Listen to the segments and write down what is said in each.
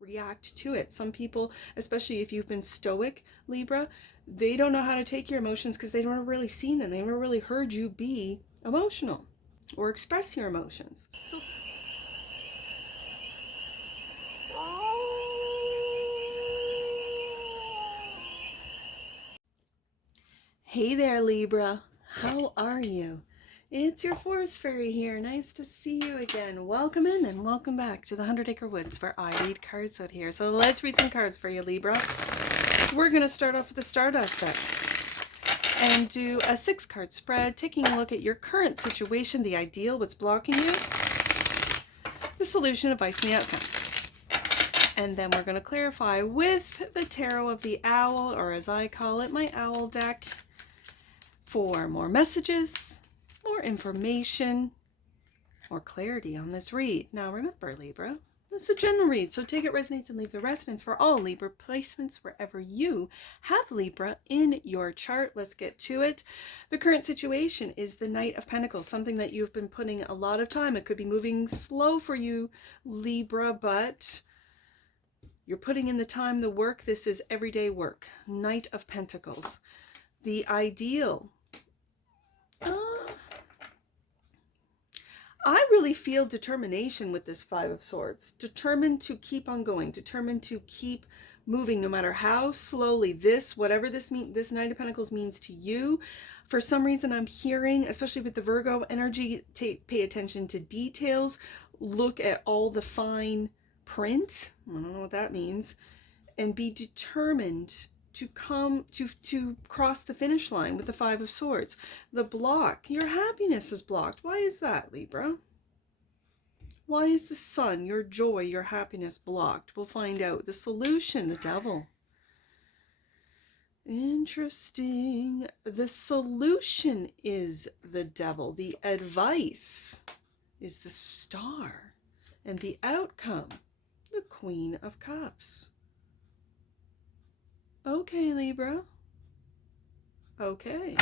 react to it. Some people, especially if you've been stoic, Libra, they don't know how to take your emotions because they don't really seen them. They never really heard you be emotional or express your emotions. So hey there, Libra. How are you? It's your forest fairy here. Nice to see you again. Welcome in and welcome back to the 100 Acre Woods where I read cards out here. So let's read some cards for you, Libra. We're going to start off with the Stardust deck and do a 6-card spread, taking a look at your current situation, the ideal, what's blocking you, the solution, advice, and the outcome. And then we're going to clarify with the Tarot of the Owl, or as I call it, my owl deck, for more messages, more information, more clarity on this read. Now remember, Libra, this is a general read, so take it resonates and leave the rest. And it's for all Libra placements wherever you have Libra in your chart. Let's get to it. The current situation is the Knight of Pentacles, something that you've been putting a lot of time. It could be moving slow for you, Libra, but you're putting in the time, the work. This is everyday work. Knight of Pentacles. The ideal. I really feel determination with this 5 of Swords. Determined to keep on going. Determined to keep moving no matter how slowly. Whatever this Knight of Pentacles means to you. For some reason I'm hearing, especially with the Virgo energy, pay attention to details. Look at all the fine print. I don't know what that means. And be determined to come to cross the finish line with the 5 of Swords. The block, your happiness is blocked. Why is that, Libra? Why is the sun, your joy, your happiness blocked? We'll find out. The solution, the Devil. Interesting. The solution is the Devil. The advice is the Star. And the outcome, the Queen of Cups. Okay, Libra. Okay.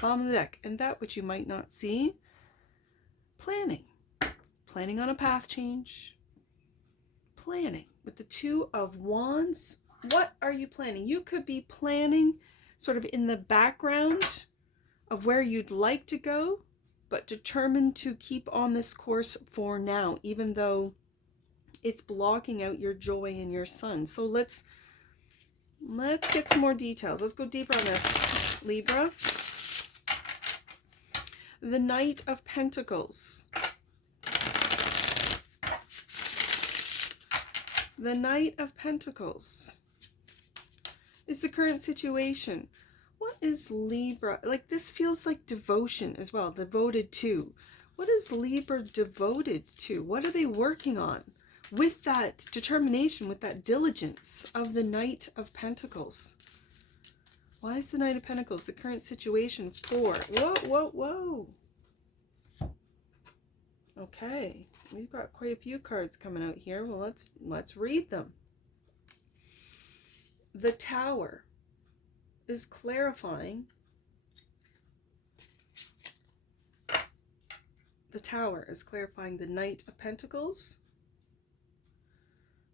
Bottom of the deck. And that which you might not see. Planning. Planning on a path change. Planning. With the 2 of Wands. What are you planning? You could be planning sort of in the background of where you'd like to go, but determined to keep on this course for now, even though it's blocking out your joy and your sun. So let's get some more details. Let's go deeper on this, Libra. The Knight of Pentacles. The Knight of Pentacles is the current situation. What is Libra? Like, this feels like devotion as well. Devoted to. What is Libra devoted to? What are they working on? With that determination, with that diligence of the Knight of Pentacles. Why is the Knight of Pentacles the current situation for? Whoa, whoa, whoa. Okay, we've got quite a few cards coming out here. Well, let's read them. The Tower is clarifying. The Tower is clarifying the Knight of Pentacles.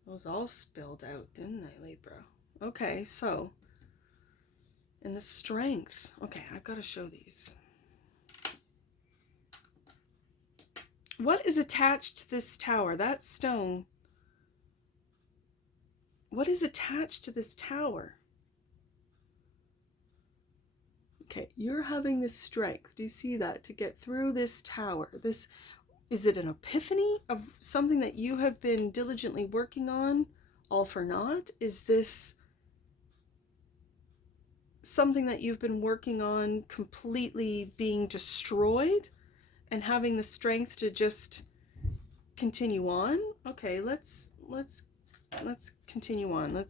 Those all spilled out, didn't they, Libra? Okay, so, and the Strength. Okay, I've got to show these. What is attached to this tower? That stone. What is attached to this tower? Okay, you're having this strength. Do you see that? To get through this tower. Is it an epiphany of something that you have been diligently working on, all for naught? Is this something that you've been working on completely being destroyed and having the strength to just continue on? Okay, let's continue on.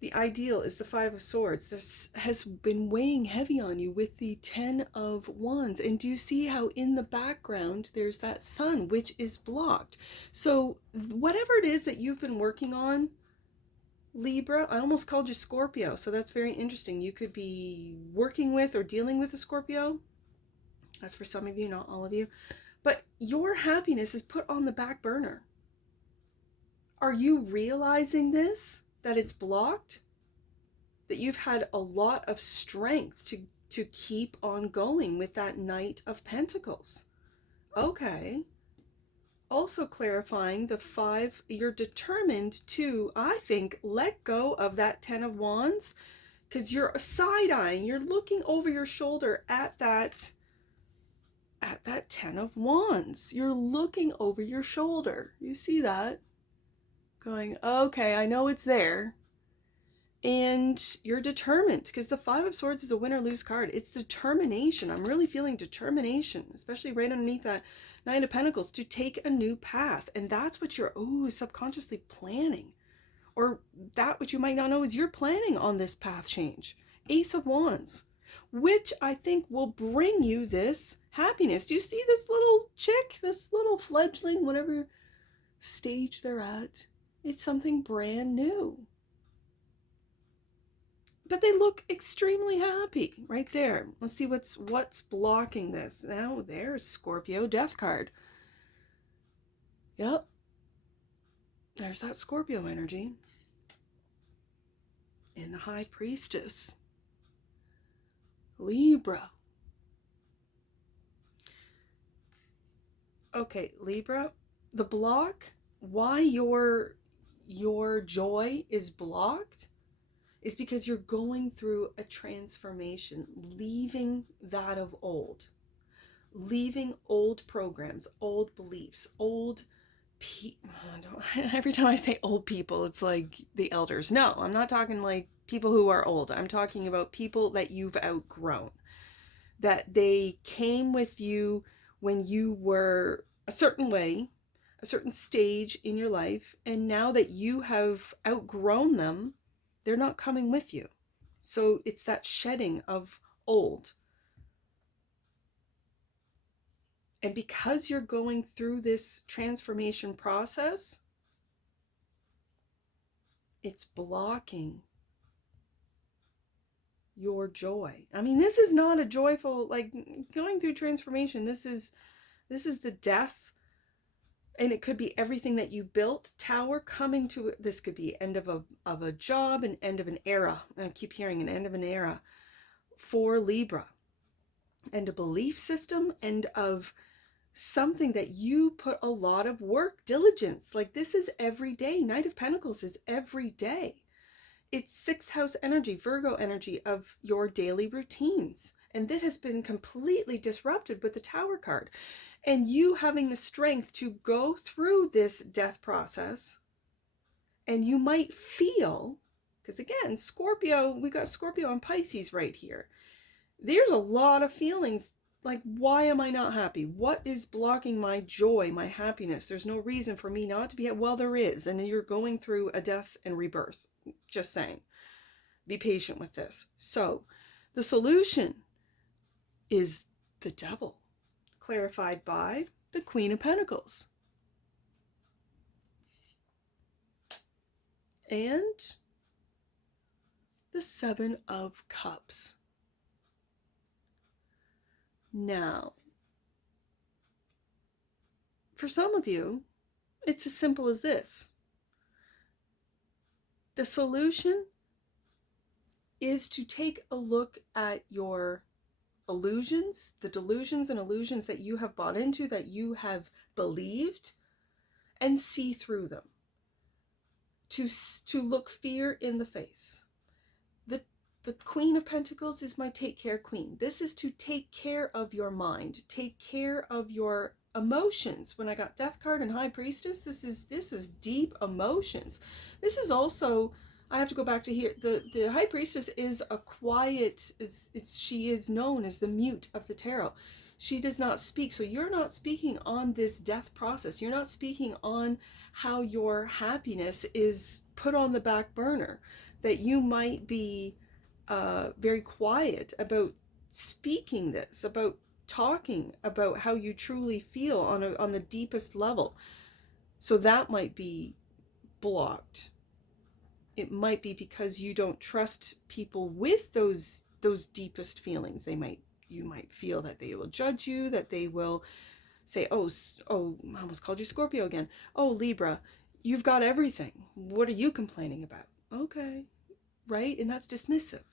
The ideal is the 5 of Swords. This has been weighing heavy on you with the 10 of Wands. And do you see how in the background there's that sun, which is blocked? So whatever it is that you've been working on, Libra, I almost called you Scorpio. So that's very interesting. You could be working with or dealing with a Scorpio. That's for some of you, not all of you. But your happiness is put on the back burner. Are you realizing this, that it's blocked? That you've had a lot of strength to keep on going with that Knight of Pentacles. Okay. Also clarifying the 5, you're determined to, I think, let go of that 10 of Wands, because you're side-eyeing, you're looking over your shoulder at that 10 of Wands. You're looking over your shoulder. You see that? Going, okay, I know it's there. And you're determined, because the 5 of Swords is a win or lose card. It's determination. I'm really feeling determination, especially right underneath that 9 of Pentacles, to take a new path. And that's what you're, subconsciously planning. Or that which you might not know is you're planning on this path change. Ace of Wands, which I think will bring you this happiness. Do you see this little chick, this little fledgling, whatever stage they're at? It's something brand new. But they look extremely happy right there. Let's see what's blocking this. Now there's Scorpio Death card. Yep. There's that Scorpio energy. And the High Priestess. Libra. Okay, Libra, the block, why your joy is blocked is because you're going through a transformation, leaving that of old, leaving old programs, old beliefs, old people. Every time I say old people, it's like the elders. No, I'm not talking like people who are old. I'm talking about people that you've outgrown, that they came with you when you were a certain way, a certain stage in your life, and now that you have outgrown them, they're not coming with you. So it's that shedding of old. And because you're going through this transformation process, it's blocking your joy. I mean, this is not a joyful, like, going through transformation. This is the death. And it could be everything that you built. Tower coming to, this could be end of a job, an end of an era. I keep hearing an end of an era for Libra. And a belief system, end of something that you put a lot of work, diligence. Like, this is every day. Knight of Pentacles is every day. It's 6th house energy, Virgo energy of your daily routines. And that has been completely disrupted with the Tower card. And you having the strength to go through this death process. And you might feel, because again, Scorpio, we got Scorpio and Pisces right here. There's a lot of feelings like, why am I not happy? What is blocking my joy, my happiness? There's no reason for me not to be, well, there is. And you're going through a death and rebirth. Just saying. Be patient with this. So the solution is the Devil, clarified by the Queen of Pentacles. And the 7 of Cups. Now, for some of you, it's as simple as this. The solution is to take a look at your illusions, the delusions and illusions that you have bought into, that you have believed, and see through them. To look fear in the face. The Queen of Pentacles is my take care queen. This is to take care of your mind, take care of your emotions. When I got Death card and High Priestess, this is deep emotions. This is also, I have to go back to here. The High Priestess is a quiet, she is known as the mute of the tarot. She does not speak. So you're not speaking on this death process. You're not speaking on how your happiness is put on the back burner, that you might be very quiet about speaking this, about talking about how you truly feel on the deepest level. So that might be blocked. It might be because you don't trust people with those deepest feelings. You might feel that they will judge you, that they will say, oh, I almost called you Scorpio again. Oh, Libra, You've got everything. What are you complaining about? Okay, right? And that's dismissive.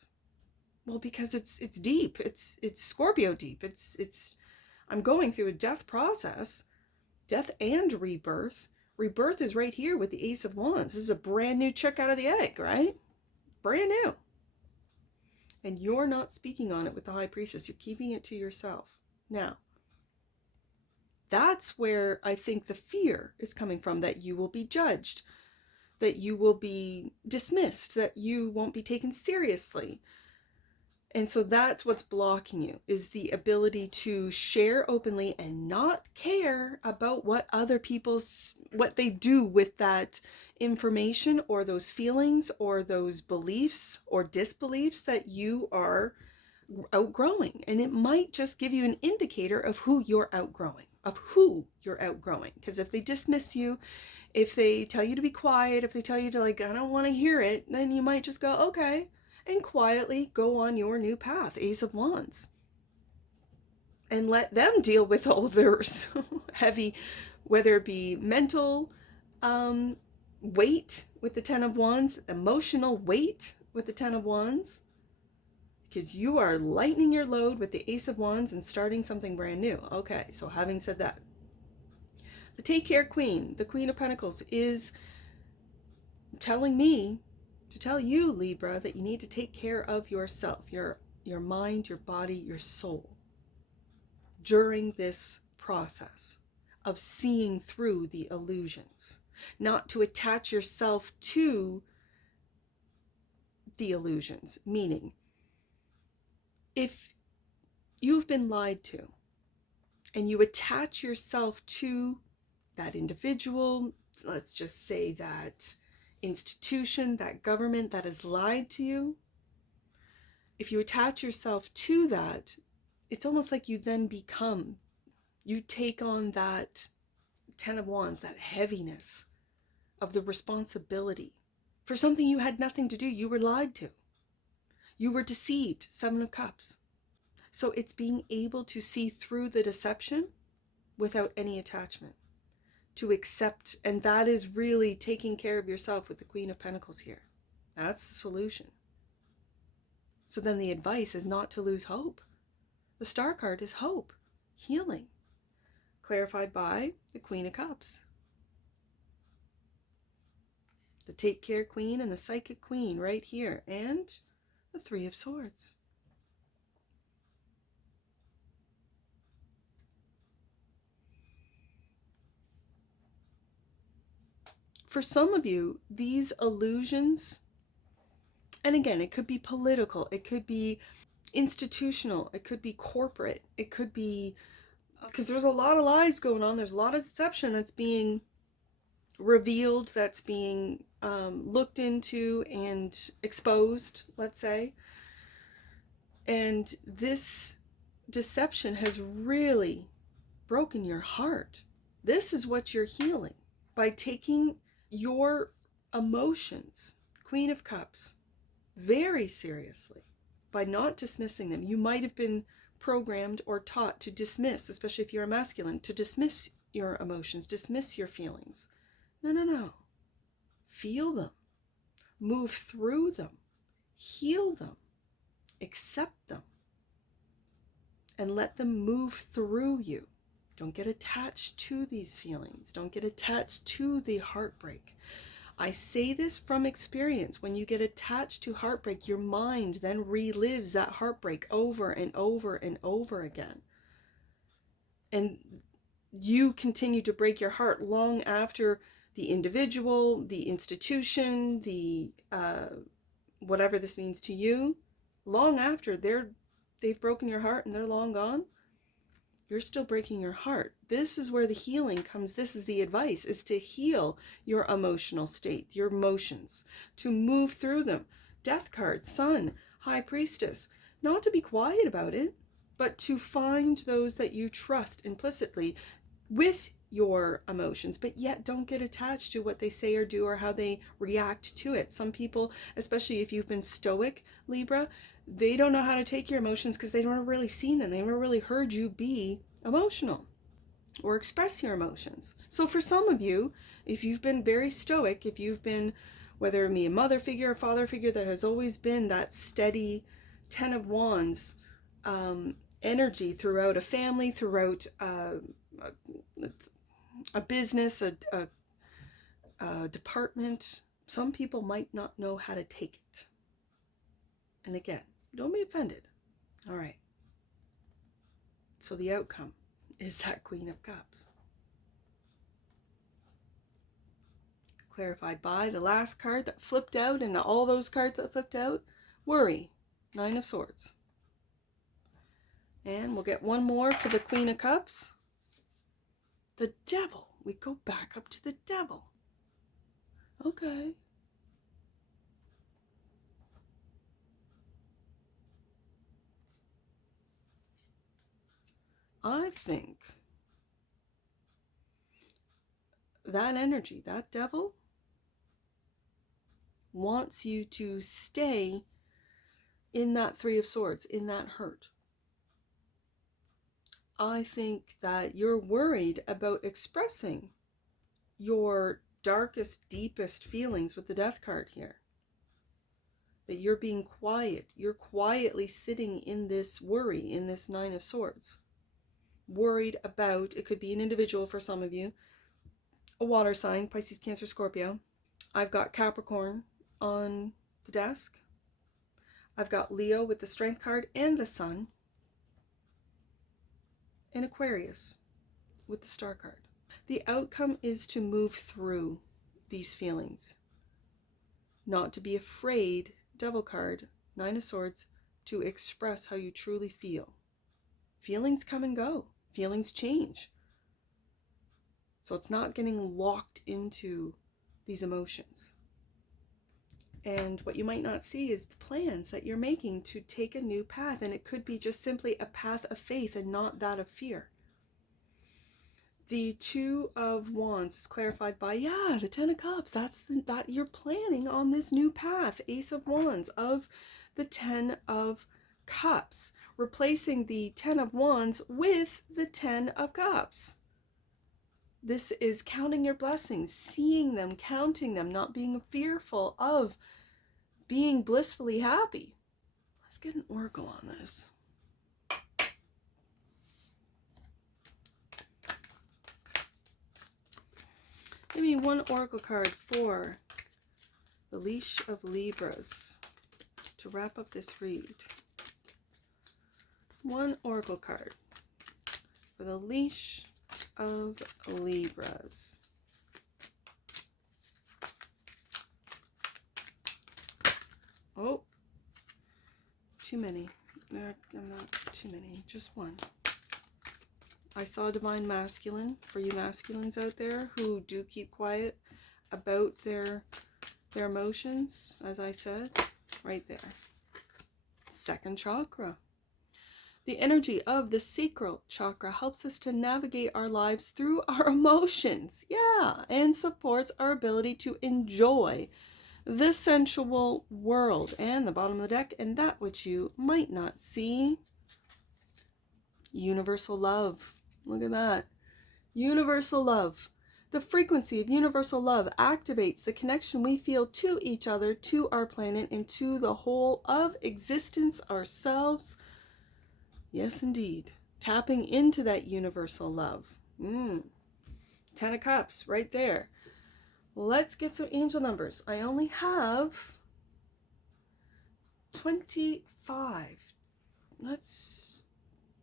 Well, because it's deep. It's Scorpio deep. It's I'm going through a death process, death and rebirth. Rebirth is right here with the Ace of Wands. This is a brand new chick out of the egg, right? Brand new. And you're not speaking on it with the High Priestess. You're keeping it to yourself. Now, that's where I think the fear is coming from, that you will be judged, that you will be dismissed, that you won't be taken seriously. And so that's what's blocking you, is the ability to share openly and not care about what other people's, what they do with that information or those feelings or those beliefs or disbeliefs that you are outgrowing. And it might just give you an indicator of who you're outgrowing, because if they dismiss you, if they tell you to be quiet, if they tell you to, like, I don't want to hear it, then you might just go, okay, and quietly go on your new path, Ace of Wands, and let them deal with all of their heavy, whether it be mental weight with the Ten of Wands, emotional weight with the Ten of Wands, because you are lightening your load with the Ace of Wands and starting something brand new. Okay, so having said that, the Take Care Queen, the Queen of Pentacles, is telling me to tell you, Libra, that you need to take care of yourself, your mind, your body, your soul, during this process of seeing through the illusions. Not to attach yourself to the illusions, meaning, if you've been lied to and you attach yourself to that individual, let's just say that institution, that government that has lied to you, if you attach yourself to that, it's almost like you then you take on that Ten of Wands, that heaviness of the responsibility for something you had nothing to do. You were lied to. You were deceived, Seven of Cups. So it's being able to see through the deception without any attachment, to accept, and that is really taking care of yourself with the Queen of Pentacles here. That's the solution. So then the advice is not to lose hope. The Star card is hope, healing, clarified by the Queen of Cups. The Take Care Queen and the Psychic Queen right here, and the Three of Swords. For some of you, these illusions, and again, it could be political, it could be institutional, it could be corporate, it could be, because there's a lot of lies going on, there's a lot of deception that's being revealed, that's being looked into and exposed, let's say. And this deception has really broken your heart. This is what you're healing by taking your emotions, Queen of Cups, very seriously, by not dismissing them. You might have been programmed or taught to dismiss, especially if you're a masculine, to dismiss your emotions, dismiss your feelings. No. Feel them, move through them, heal them, accept them, and let them move through you. Don't get attached to these feelings. Don't get attached to the heartbreak. I say this from experience. When you get attached to heartbreak, your mind then relives that heartbreak over and over and over again. And you continue to break your heart long after the individual, the institution, the whatever this means to you, long after they've broken your heart and they're long gone. You're still breaking your heart. This is where the healing comes. This is the advice, is to heal your emotional state, your emotions, to move through them. Death card, Sun, High Priestess. Not to be quiet about it, but to find those that you trust implicitly with your emotions, but yet don't get attached to what they say or do or how they react to it. Some people, especially if you've been stoic, Libra, they don't know how to take your emotions because they've never really seen them. They've never really heard you be emotional. or express your emotions. So for some of you, if you've been very stoic, if you've been, whether it be a mother figure or father figure that has always been that steady Ten of Wands energy throughout a family, throughout a business, a department, some people might not know how to take it. And again, don't be offended. All right. So the outcome is that Queen of Cups. Clarified by the last card that flipped out, and all those cards that flipped out, worry, Nine of Swords. And we'll get one more for the Queen of Cups. The Devil. We go back up to the Devil. Okay. I think that energy, that Devil, wants you to stay in that Three of Swords, in that hurt. I think that you're worried about expressing your darkest, deepest feelings with the Death card here. That you're being quiet. You're quietly sitting in this worry, in this Nine of Swords. Worried about, it could be an individual for some of you, a water sign, Pisces, Cancer, Scorpio. I've got Capricorn on the desk. I've got Leo with the Strength card and the Sun. And Aquarius with the Star card. The outcome is to move through these feelings. Not to be afraid, Devil card, Nine of Swords, to express how you truly feel. Feelings come and go. Feelings change. So it's not getting locked into these emotions. And what you might not see is the plans that you're making to take a new path. And it could be just simply a path of faith and not that of fear. The Two of Wands is clarified by, the Ten of Cups. That you're planning on this new path. Ace of Wands of the Ten of Cups. Replacing the Ten of Wands with the Ten of Cups. This is counting your blessings, seeing them, counting them, not being fearful of being blissfully happy. Let's get an oracle on this. Give me one oracle card for the leash of Libras to wrap up this read. One oracle card for the leash of Libras. Oh, too many. Not too many, just one. I saw Divine Masculine for you masculines out there who do keep quiet about their emotions, as I said, right there. Second chakra. The energy of the sacral chakra helps us to navigate our lives through our emotions, and supports our ability to enjoy the sensual world. And the bottom of the deck, and that which you might not see. Universal love. Look at that. Universal love. The frequency of universal love activates the connection we feel to each other, to our planet, and to the whole of existence, ourselves. Yes, indeed. Tapping into that universal love. Ten of Cups, right there. Let's get some angel numbers. I only have 25. That's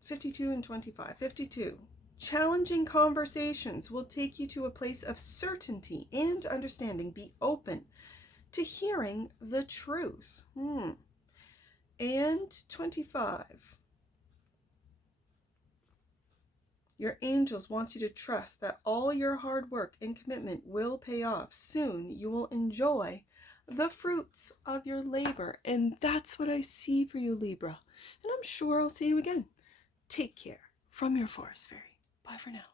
52 and 25. 52. Challenging conversations will take you to a place of certainty and understanding. Be open to hearing the truth. And 25. Your angels want you to trust that all your hard work and commitment will pay off. Soon you will enjoy the fruits of your labor. And that's what I see for you, Libra. And I'm sure I'll see you again. Take care from your Forest Fairy. Bye for now.